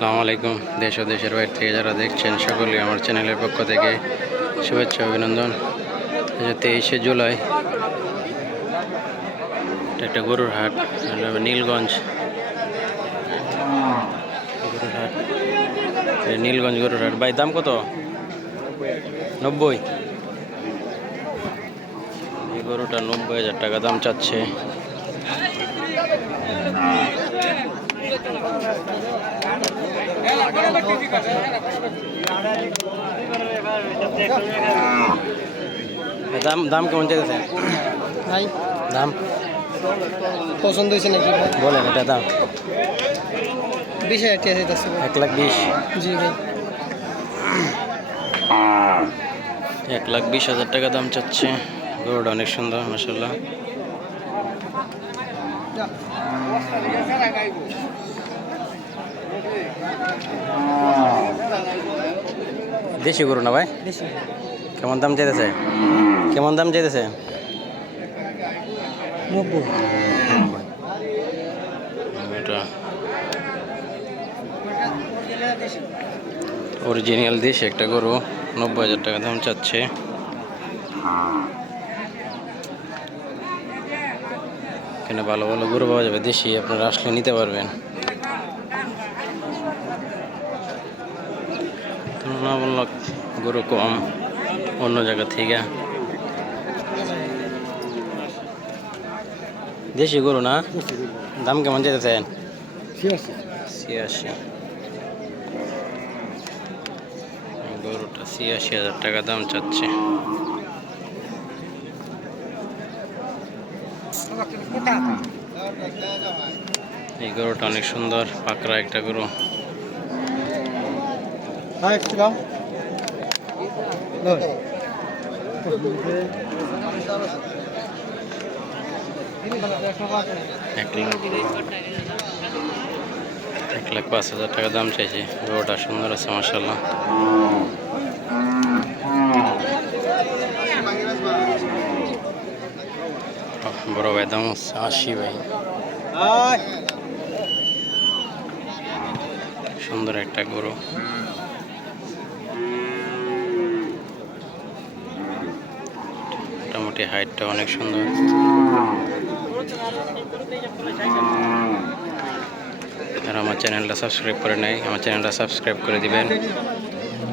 আসসালামু আলাইকুম। দেশ ও দেশের বাইরে থেকে যারা দেখছেন সকলে আমার চ্যানেলের পক্ষ থেকে শুভেচ্ছা অভিনন্দন। তেইশে জুলাই একটা গরুর হাট নীলগঞ্জ। গরুর হাট নীলগঞ্জ গরুর হাট। ভাই, দাম কত? নব্বই। এই গরুটা নব্বই হাজার টাকা দাম চাচ্ছে। দাম দাম কেমন চাইতেছে? ভাই। দাম? পছন্দ হয়েছে নাকি বলেন এটা দাম। বিশ হাজার টাকা চাইতেছে। এক লাখ বিশ। জি ভাই। এক লাখ বিশ হাজার টাকা দাম চাচ্ছে। গরুটা অনেক সুন্দর মাসাল্লাহ দেশি গরু না ভাই? কেমন দাম চাইতেছে? কেমন দাম চাইতেছে? অরিজিনাল দেশ একটা গরু নব্বই হাজার টাকা দাম চাচ্ছে। এখানে ভালো ভালো গরু পাওয়া যাবে দেশি আপনারা আসলে নিতে পারবেন। তুলনামূলক গরু কম অন্য জায়গা থেকে। দেশি গরু না? দাম কেমন চাইতেছেন? ছিয়াশি। গরুটা ছিয়াশি হাজার টাকা দাম চাচ্ছে। এই গরুটা অনেক সুন্দর, পাকড়া একটা গরু। হ্যাঁ একটু এক লাখ পাঁচ হাজার টাকা দাম চাইছে। গরুটা সুন্দর আছে মাসাল্লাহ বড় ভাই দাম হচ্ছে আশি ভাই। সুন্দর একটা গরু। মোটামুটি হাইটটা অনেক সুন্দর। আর আমার চ্যানেলটা সাবস্ক্রাইব করে নেয় আমার চ্যানেলটা সাবস্ক্রাইব করে দিবেন।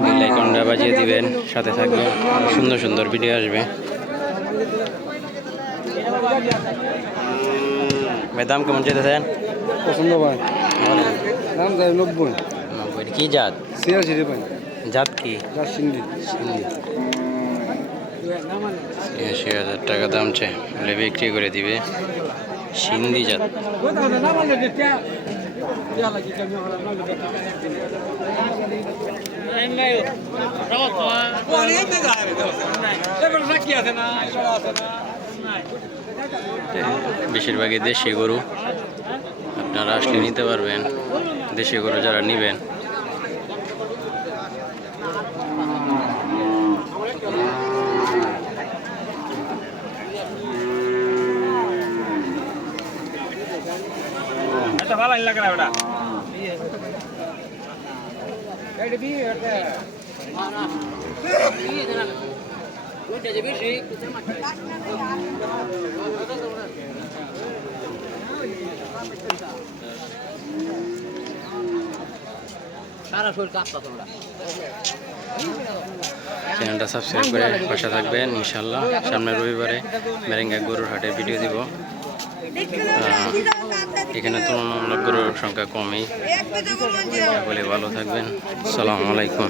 বেল আইকনটা বাজিয়ে দিবেন সাথে থাকবেন। আরও সুন্দর সুন্দর ভিডিও আসবে। দাম কেমন চাইতেছেন? পছন্দ ভাই। দাম যায় নব্বই। নব্বই কি জাত? ভাই। জাত কি? সিন্ধি। ছিয়াশি হাজার টাকা দাম চাই। বলে বিক্রি করে দিবে। সিন্ধি জাত। বেশিরভাগই দেশি গরু। আপনারা আসলে নিতে পারবেন। দেশি গরু যারা নেবেন সারা শরীর কাঁপতা তোমরা। চ্যানেলটা সাবস্ক্রাইব করে পাশে থাকবেন ইনশাল্লাহ সামনের রবিবারে মেরেঙ্গা গরুর হাটে ভিডিও দিব। এখানে তুলনামূলক গরুর সংখ্যা কমই। বলে ভালো থাকবেন। আসসালামু আলাইকুম।